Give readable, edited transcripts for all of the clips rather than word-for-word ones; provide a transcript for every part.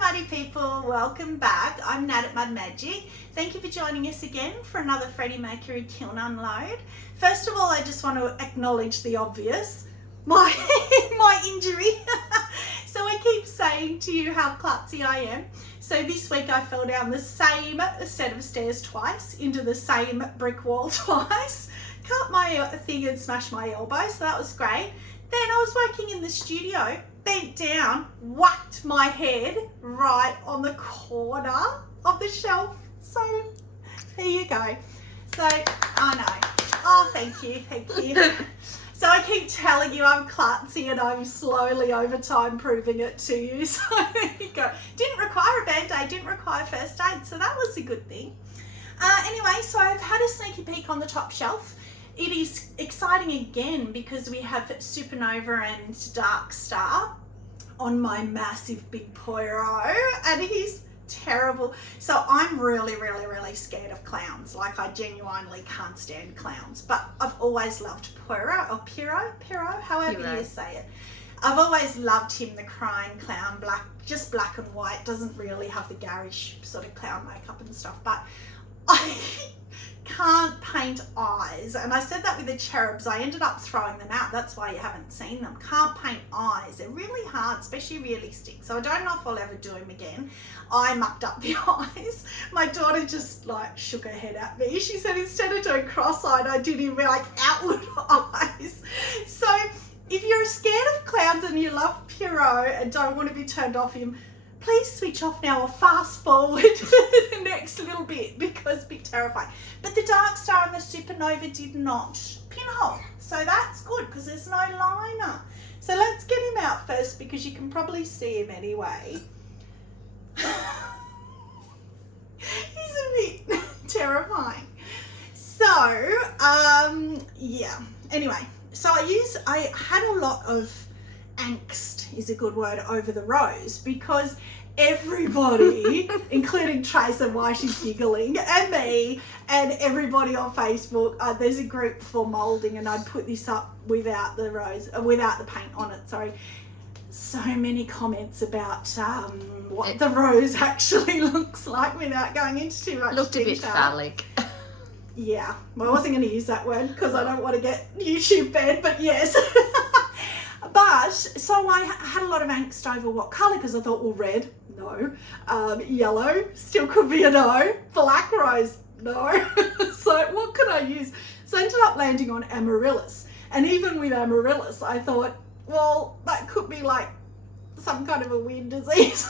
Muddy people, welcome back. I'm Nat at Mud Magic. Thank you for joining us again for another Freddie Mercury kiln unload. First of all, I just want to acknowledge the obvious, my injury. So I keep saying to you how klutzy I am. So this week I fell down the same set of stairs twice, into the same brick wall twice, cut my thing and smashed my elbow, so that was great. Then I was working in the studio, bent down, whacked my head right on the corner of the shelf. So there you go. So I know. Oh, thank you. So I keep telling you I'm klutzy and I'm slowly over time proving it to you. So there you go. Didn't require a band-aid, didn't require first aid, so that was a good thing. Anyway, so I've had a sneaky peek on the top shelf. It is exciting again because we have Supernova and Dark Star on my massive big Poirot, and he's terrible. So I'm really scared of clowns. Like, I genuinely can't stand clowns, but I've always loved Poirot, or Pierrot, however you say it. I've always loved him, the crying clown, just black and white, doesn't really have the garish sort of clown makeup and stuff, but I can't paint eyes, and I said that with the cherubs. I ended up throwing them out. That's why you haven't seen them. Can't paint eyes. They're really hard, especially realistic. So I don't know if I'll ever do them again. I mucked up the eyes. My daughter just like shook her head at me. She said instead of doing cross-eyed, I did him like outward eyes. So if you're scared of clowns and you love Pierrot and don't want to be turned off him, please switch off now or fast forward the next little bit, because it's a bit terrifying. But the Dark Star and the Supernova did not pinhole, so that's good because there's no liner. So let's get him out first because you can probably see him anyway. He's a bit terrifying. So, yeah. Anyway, so I had a lot of angst, is a good word, over the rose because everybody, including Trace and why she's giggling, and me, and everybody on Facebook, there's a group for moulding, and I'd put this up without the rose, without the paint on it, sorry. So many comments about what the rose actually looks like without going into too much looked detail. A bit phallic. Yeah, well, I wasn't going to use that word because I don't want to get YouTube banned, but yes. But, so I had a lot of angst over what colour, because I thought, well, red, no. Yellow, still could be a no. Black rose, no. So what could I use? So I ended up landing on amaryllis. And even with amaryllis, I thought, well, that could be like some kind of a weird disease.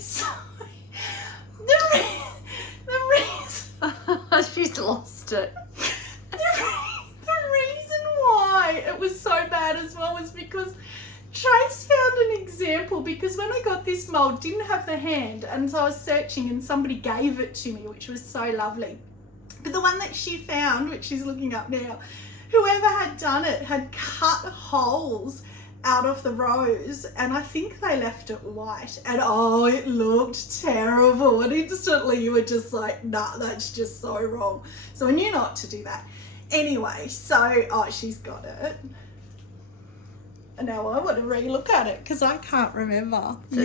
So the reason... She's lost it. It was so bad as well was because Trace found an example, because when I got this mould, didn't have the hand, and so I was searching and somebody gave it to me, which was so lovely. But the one that she found, which she's looking up now, whoever had done it had cut holes out of the rose, and I think they left it white, and oh, it looked terrible, and instantly you were just like, nah, that's just so wrong. So I knew not to do that. Anyway, so, oh, she's got it. And now I want to re-look at it because I can't remember. So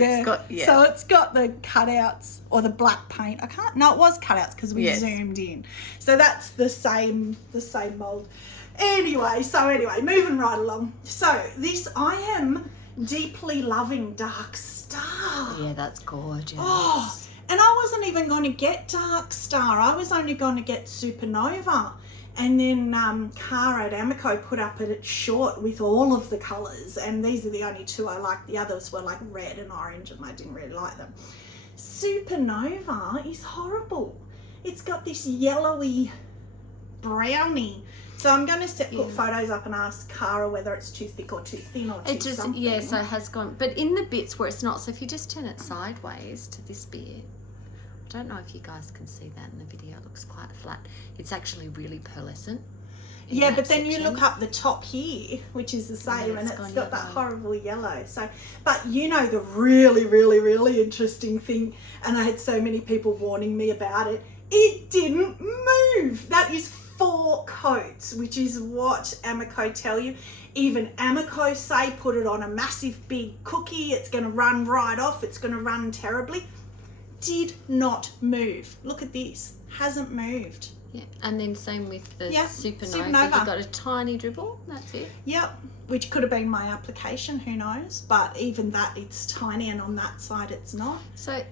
So it's got the cutouts or the black paint. No, it was cutouts because we zoomed in. So that's the same mould. Anyway, moving right along. So this, I am deeply loving Dark Star. Yeah, that's gorgeous. Oh, and I wasn't even going to get Dark Star. I was only going to get Supernova. And then Cara at Amaco put up a short with all of the colours, and these are the only two I like. The others were like red and orange, and I didn't really like them. Supernova is horrible. It's got this yellowy brownie. So I'm going to put photos up and ask Cara whether it's too thick or too thin or too something. Yeah, so it has gone. But in the bits where it's not, so if you just turn it sideways to this bit, I don't know if you guys can see that in the video. It looks quite flat. It's actually really pearlescent. Yeah, but then you look up the top here, which is the same, and it's got that horrible yellow. So, but you know the really interesting thing, and I had so many people warning me about it. It didn't move. That is 4 coats, which is what Amaco tell you. Even Amaco say put it on a massive big cookie, it's going to run right off, it's going to run terribly. Did not move. Look at this, hasn't moved. Yeah, and then same with the Supernova. Supernova. You've got a tiny dribble, that's it. Yep, which could have been my application, who knows, but even that, it's tiny, and on that side it's not. So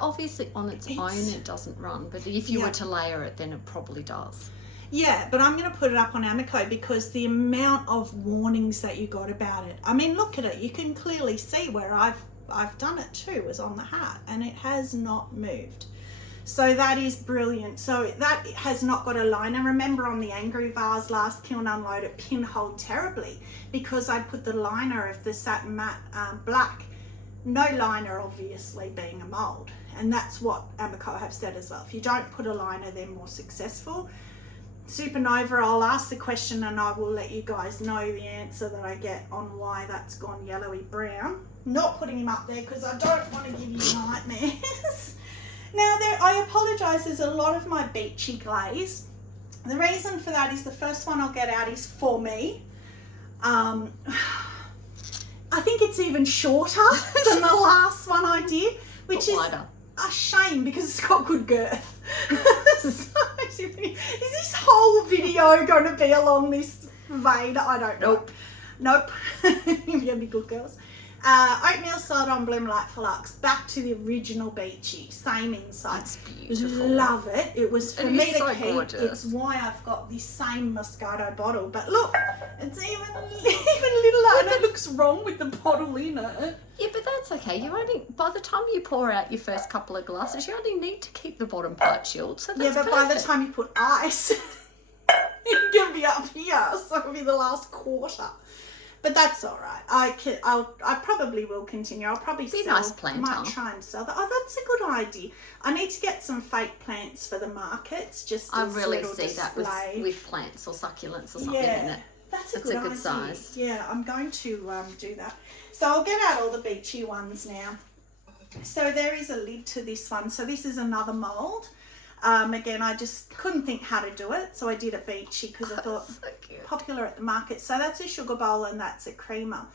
obviously on its own it doesn't run, but if you were to layer it, then it probably does. Yeah, but I'm going to put it up on Amaco because the amount of warnings that you got about it. I mean, look at it. You can clearly see where I've done it too, was on the hat, and it has not moved. So that is brilliant. So that has not got a liner. Remember on the Angry Vase last kiln unload, it pinholed terribly because I put the liner of the satin matte black. No liner, obviously, being a mould. And that's what Amaco have said as well. If you don't put a liner, they're more successful. Supernova, I'll ask the question and I will let you guys know the answer that I get on why that's gone yellowy brown. Not putting him up there because I don't want to give you nightmares. Now, I apologise, there's a lot of my beachy glaze. The reason for that is the first one I'll get out is for me. I think it's even shorter than the last one I did, which is a shame because it's got good girth. So, is this whole video going to be along this vein? I don't know. Nope. You're going to be good girls. Oatmeal Celadon Bloom Light Flux, back to the original beachy, same inside. It's beautiful. Love it. It was for me to keep. Gorgeous. It's why I've got this same Moscato bottle. But look, it's even littler, and it looks wrong with the bottle in it. Yeah, but that's okay. You only, by the time you pour out your first couple of glasses, you only need to keep the bottom part chilled. So that's but perfect. by the time you put ice, it can be up here. So it'll be the last quarter. But that's all right. I probably will continue. I'll probably be sell. A nice plant, might try and sell that. Oh, that's a good idea. I need to get some fake plants for the markets. Just I as really little see display. that with plants or succulents or something in it. That's a good idea. size. Yeah, I'm going to do that. So I'll get out all the beachy ones now. So there is a lid to this one. So this is another mould. Again, I just couldn't think how to do it, so I did a beachy because I thought so cute. Popular at the market. So that's a sugar bowl and that's a creamer,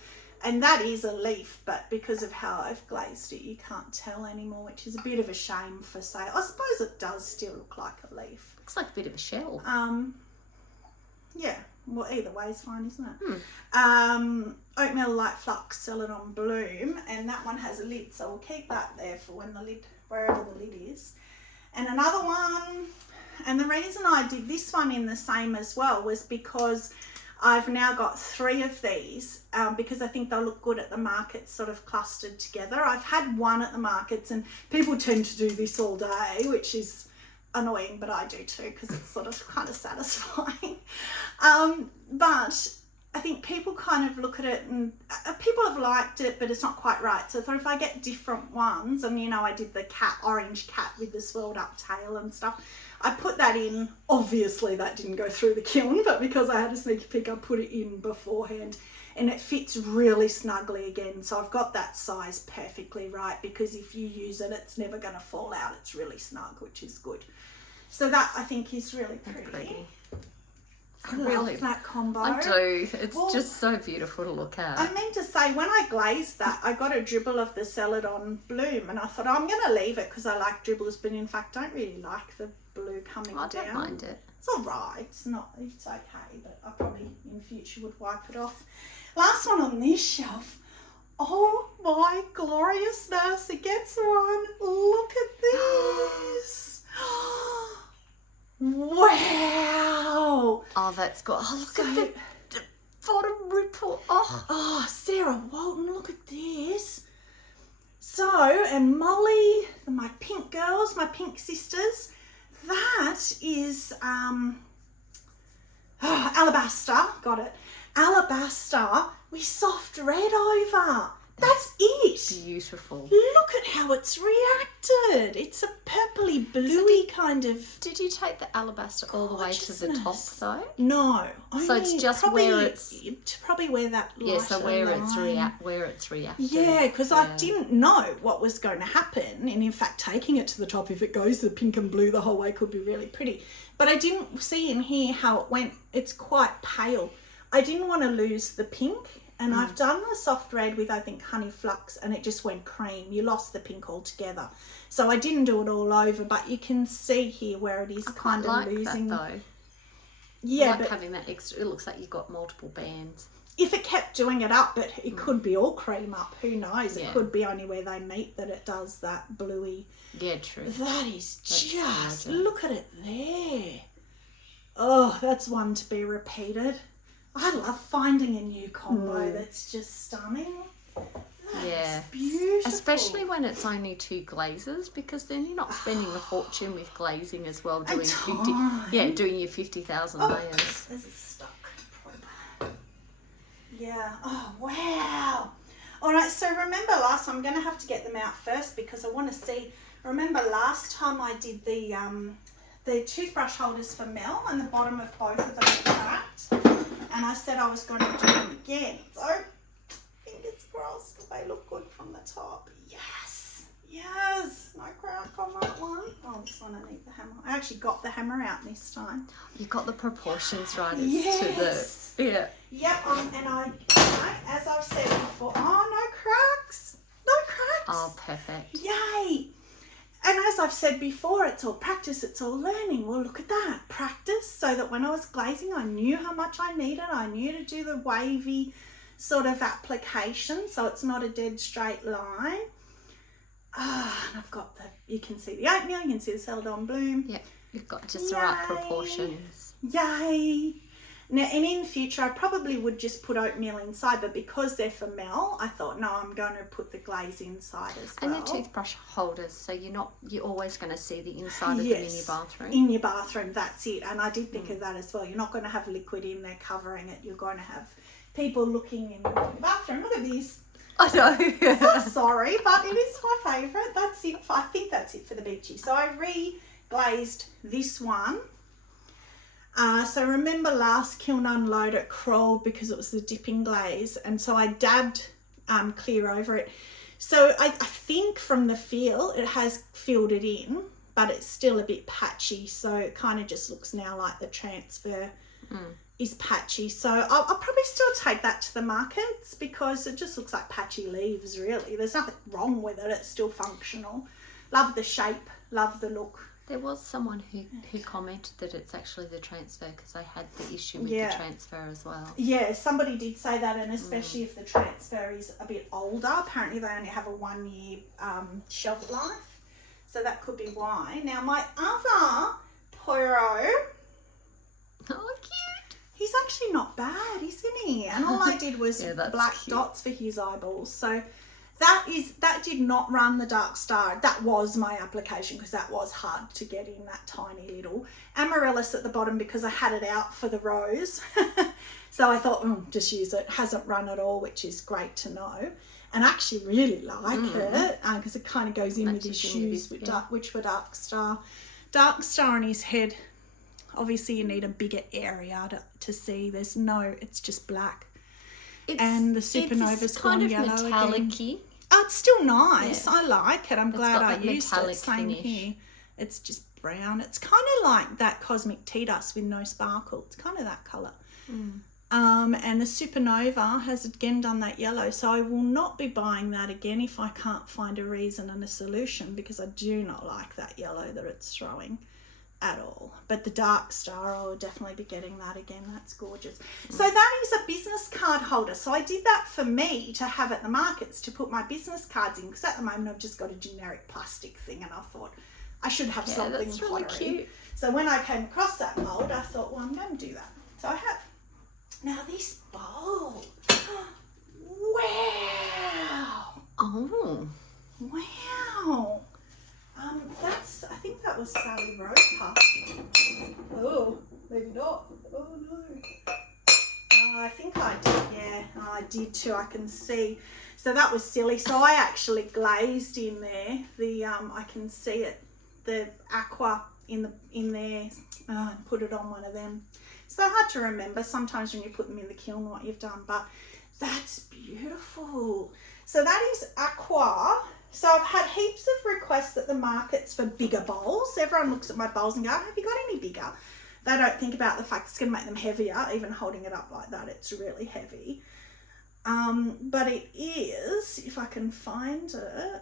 and that is a leaf, but because of how I've glazed it, you can't tell anymore, which is a bit of a shame for sale. I suppose it does still look like a leaf. Looks like a bit of a shell. Yeah. Well, either way is fine, isn't it? Oatmeal Light Flux Celadon Bloom, and that one has a lid, so we'll keep that there for when the lid, wherever the lid is. And another one, and the reason I did this one in the same as well was because I've now got 3 of these because I think they'll look good at the markets sort of clustered together. I've had one at the markets and people tend to do this all day, which is annoying, but I do too because it's sort of kind of satisfying. But I think people kind of look at it and people have liked it, but it's not quite right. So I thought if I get different ones, and you know, I did the orange cat with the swirled up tail and stuff. I put that in. Obviously that didn't go through the kiln, but because I had a sneaky peek, I put it in beforehand and it fits really snugly again. So I've got that size perfectly right because if you use it, it's never going to fall out. It's really snug, which is good. So that I think is really pretty. I love that combo. I do. It's just so beautiful to look at. I meant to say, when I glazed that, I got a dribble of the Celadon Bloom, and I thought, I'm going to leave it because I like dribbles, but in fact, I don't really like the blue coming down. I don't mind it. It's all right. It's okay, but I probably in future would wipe it off. Last one on this shelf. Oh my gloriousness! It gets one. Look at this. Wow! Oh, that's good. Oh, look at the bottom ripple. Oh, Sarah Walton, look at this. So, and Molly, my pink girls, my pink sisters, that is alabaster, got it. Alabaster with soft red over. That's it. Beautiful. Look at how it's reacting. reflected. It's a purpley, bluey kind of Did you take the alabaster all the way to the top gorgeousness. though? No. So it's only just probably, where it's probably where that lighter yeah, so where line. it's reacted. Yeah, because I didn't know what was going to happen, and in fact, taking it to the top, if it goes the pink and blue the whole way, could be really pretty. But I didn't see in here how it went. It's quite pale. I didn't want to lose the pink, and I've done the soft red with, I think, honey flux, and it just went cream. You lost the pink altogether. So I didn't do it all over, but you can see here where it is kind of like losing. that though. Yeah, like but having that extra. It looks like you've got multiple bands. if it kept doing it up, but it could be all cream up. Who knows? It Yeah. could be only where they meet that it does that bluey. Yeah, true. That is just, gorgeous. look at it there. Oh, that's one to be repeated. I love finding a new combo that's just stunning. That Yeah. is beautiful. Especially when it's only 2 glazes, because then you're not spending a fortune with glazing as well, doing doing your 50,000 layers. This is stuck. Yeah. Oh, wow. All right, so remember last time, I'm going to have to get them out first because I want to see. Remember last time I did the toothbrush holders for Mel, and the bottom of both of them were cracked, and I said I was going to do them again. So fingers crossed they look good from the top. Yes, no crack on that one. Oh, this one I need the hammer. I actually got the hammer out this time. You got the proportions right Yes. to the Yep, and I, as I've said before, no cracks. Oh, perfect. Yay. And as I've said before, it's all practice, it's all learning. Well, look at that. Practice so that when I was glazing, I knew how much I needed. I knew to do the wavy sort of application so it's not a dead straight line. And I've got you can see the oatmeal, you can see the celadon bloom. Yeah, you've got just the right proportions. Yay. Now, and in future, I probably would just put oatmeal inside, but because they're for Mel, I thought, no, I'm going to put the glaze inside as well. And the toothbrush holders, so you're always going to see the inside of them in your bathroom. In your bathroom, that's it. And I did think of that as well. You're not going to have liquid in there covering it. You're going to have people looking in the bathroom. Look at this. I know. I'm sorry, but it is my favourite. That's it. I think that's it for the beachy. So I re-glazed this one. So remember last kiln unload, it crawled because it was the dipping glaze, and so I dabbed clear over it. So I think from the feel it has filled it in, but it's still a bit patchy, so it kind of just looks now like the transfer is patchy. So I'll probably still take that to the markets because it just looks like patchy leaves really. There's nothing wrong with it, it's still functional. Love the shape, love the look. There was someone who commented that it's actually the transfer because they had the issue with the transfer as well. Yeah, somebody did say that, and especially if the transfer is a bit older. Apparently they only have a 1 year shelf life, so that could be why. Now my other Poro, Oh, cute. he's actually not bad, isn't he? And all I did was black cute. dots for his eyeballs. So that did not run the Dark Star. That was my application because that was hard to get in, that tiny little. Amaryllis at the bottom because I had it out for the rose. So I thought, just use it. Hasn't run at all, which is great to know. And I actually really like it because it kind of goes in with his shoes, which were Dark Star. Dark Star on his head. Obviously you need a bigger area to see. It's just black. And the Supernova's gone yellow again. Metallic-y. Oh, it's still nice. Yes. I like it. I'm glad I that used it. metallic Same finish. here. It's just brown. It's kind of like that Cosmic Tea Dust with no sparkle. It's kind of that colour. And the Supernova has again done that yellow. So I will not be buying that again if I can't find a reason and a solution because I do not like that yellow that it's throwing at all. But the Dark Star, I will definitely be getting that again. That's gorgeous. So that is a business card holder. So I did that for me to have at the markets to put my business cards in because at the moment I've just got a generic plastic thing and I thought I should have something that's really pottery. cute. So when I came across that mould, I thought, well, I'm going to do that. So I have. Now this bowl. Wow. Oh. Wow. I think that was Sally Roper. Oh, maybe not. Oh no. I think I did, yeah. I did too, I can see. So that was silly. So I actually glazed in there. I can see it, the aqua in there, and put it on one of them. So hard to remember sometimes when you put them in the kiln what you've done, but that's beautiful. So that is aqua. So I've had heaps of requests at the markets for bigger bowls. Everyone looks at my bowls and go, have you got any bigger? They don't think about the fact it's going to make them heavier. Even holding it up like that, it's really heavy. But it is, if I can find it,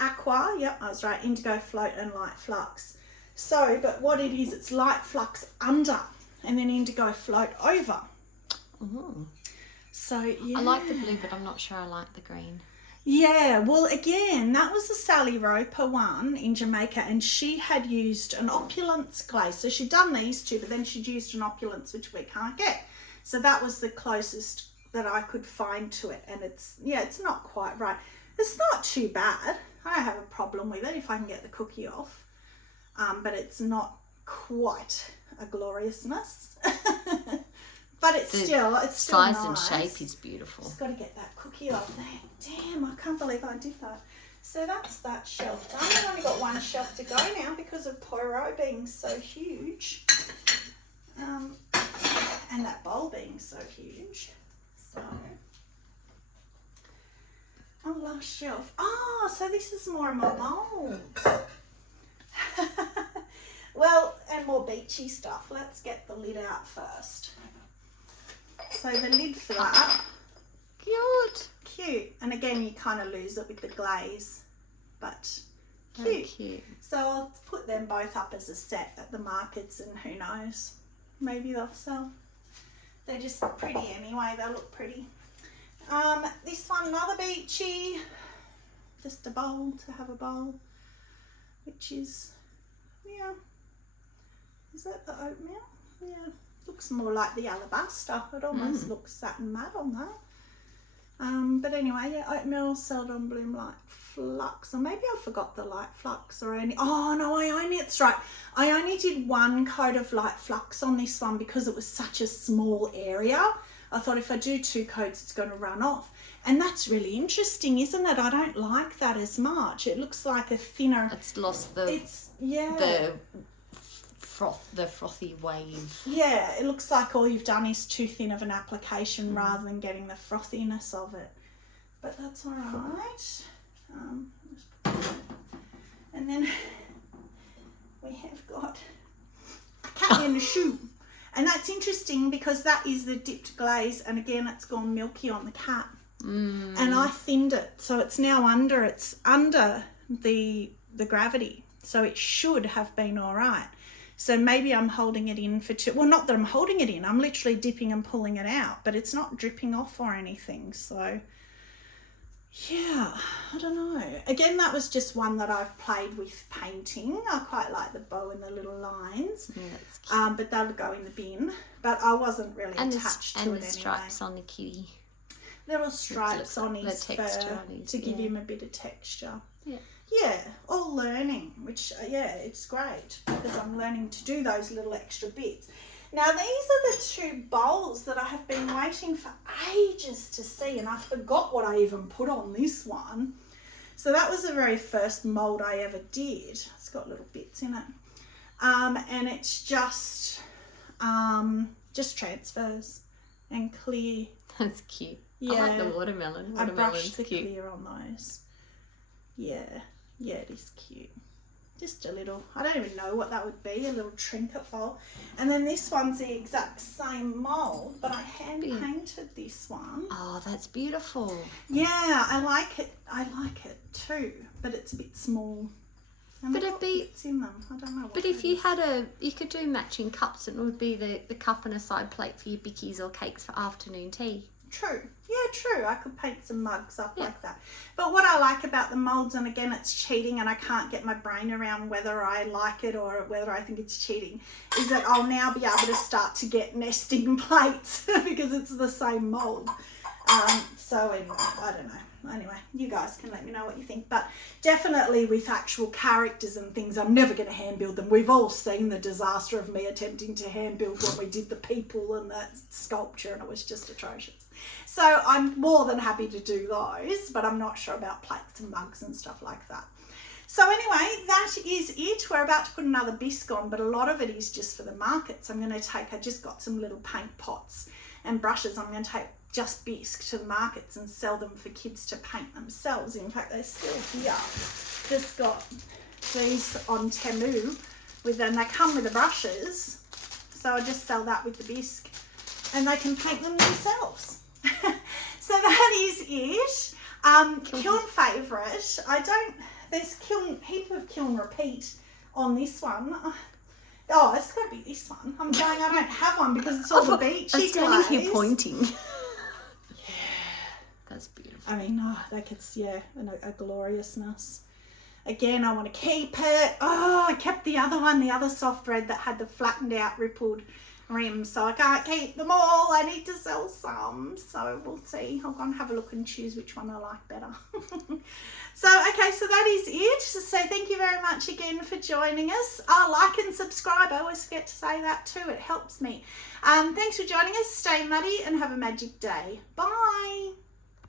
aqua, yep, I was right, indigo float and light flux. So, but what it is, it's light flux under and then indigo float over. Ooh. So, yeah. I like the blue, but I'm not sure I like the green. Yeah, well, again, that was the Sally Roper one in Jamaica, and she had used an opulence glaze. So she'd done these two, but then she'd used an opulence, which we can't get. So that was the closest that I could find to it, and it's not quite right. It's not too bad. I don't have a problem with it if I can get the cookie off, but it's not quite a gloriousness. But it's still size nice. And shape is beautiful. Just got to get that cookie off there. Damn, I can't believe I did that. So that's that shelf done. I've only got one shelf to go now because of Poirot being so huge. And that bowl being so huge. So, last shelf. Oh, so this is more of my molds. Well, and more beachy stuff. Let's get the lid out first. So the lid for that. Cute. And again, you kind of lose it with the glaze, but cute. So I'll put them both up as a set at the markets, and who knows, maybe they'll sell. They're just pretty anyway. They look pretty. This one, another beachy. Just a bowl, to have a bowl, which is, yeah. Is that the oatmeal? Yeah. Looks more like the alabaster. It almost looks satin matte on that. But anyway, yeah, oatmeal, celadon bloom, light flux. Or maybe I forgot the light flux or any. Oh no, it's right. I only did one coat of light flux on this one because it was such a small area. I thought if I do 2 coats, it's going to run off. And that's really interesting, isn't it? I don't like that as much. It looks like a thinner. It's lost the frothy wave. Yeah, it looks like all you've done is too thin of an application rather than getting the frothiness of it. But that's all right. And then we have got cat in a shoe. And that's interesting because that is the dipped glaze, and again it's gone milky on the cat. And I thinned it, so it's now under the gravity, so it should have been all right. So maybe I'm holding it in for well, not that I'm holding it in, I'm literally dipping and pulling it out, but it's not dripping off or anything. So yeah, I don't know. Again, that was just one that I've played with painting. I quite like the bow and the little lines. Yeah, that's cute. But that'll go in the bin. But I wasn't really attached to it anyway. And the stripes on the kitty. Little stripes on his fur to give him a bit of texture. Yeah, all learning, which, it's great because I'm learning to do those little extra bits. Now, these are the 2 bowls that I have been waiting for ages to see, and I forgot what I even put on this one. So that was the very first mould I ever did. It's got little bits in it. And it's just transfers and clear. That's cute. Yeah. I like the watermelon. I brushed the clear on those. Yeah, it is cute. Just a little, I don't even know what that would be, a little trinket bowl. And then this one's the exact same mould, but I hand painted this one. Oh, that's beautiful. Yeah, I like it too, but it's a bit small. And but it'd be in them. I don't know what. But if you you could do matching cups, and it would be the cup and a side plate for your bickies or cakes for afternoon tea. True. Yeah, true. I could paint some mugs up like that. But what I like about the moulds, and again, it's cheating, and I can't get my brain around whether I like it or whether I think it's cheating, is that I'll now be able to start to get nesting plates because it's the same mould. So anyway, I don't know. Anyway, you guys can let me know what you think. But definitely with actual characters and things, I'm never going to hand build them. We've all seen the disaster of me attempting to hand build when we did the people and the sculpture, and it was just atrocious. So I'm more than happy to do those, but I'm not sure about plates and mugs and stuff like that. So anyway, that is it. We're about to put another bisque on, but a lot of it is just for the markets. I'm going to take, I just got some little paint pots and brushes. I'm going to take just bisque to the markets and sell them for kids to paint themselves. In fact, they're still here. Just got these on Temu, and they come with the brushes. So I just sell that with the bisque and they can paint them themselves. So that is it. Kiln favourite. There's heap of kiln repeat on this one. Oh, it's got to be this one. I'm going, I don't have one because it's all the beachy I'm standing glaze. here pointing. Yeah. That's beautiful. I mean, a gloriousness. Again, I want to keep it. Oh, I kept the other one, the other soft red that had the flattened out rippled rim, so I can't keep them all. I need to sell some, so we'll see. I'll go and have a look and choose which one I like better. So that is it. So thank you very much again for joining us. Like and subscribe. I always forget to say that too. It helps me. Thanks for joining us. Stay muddy and have a magic day. Bye.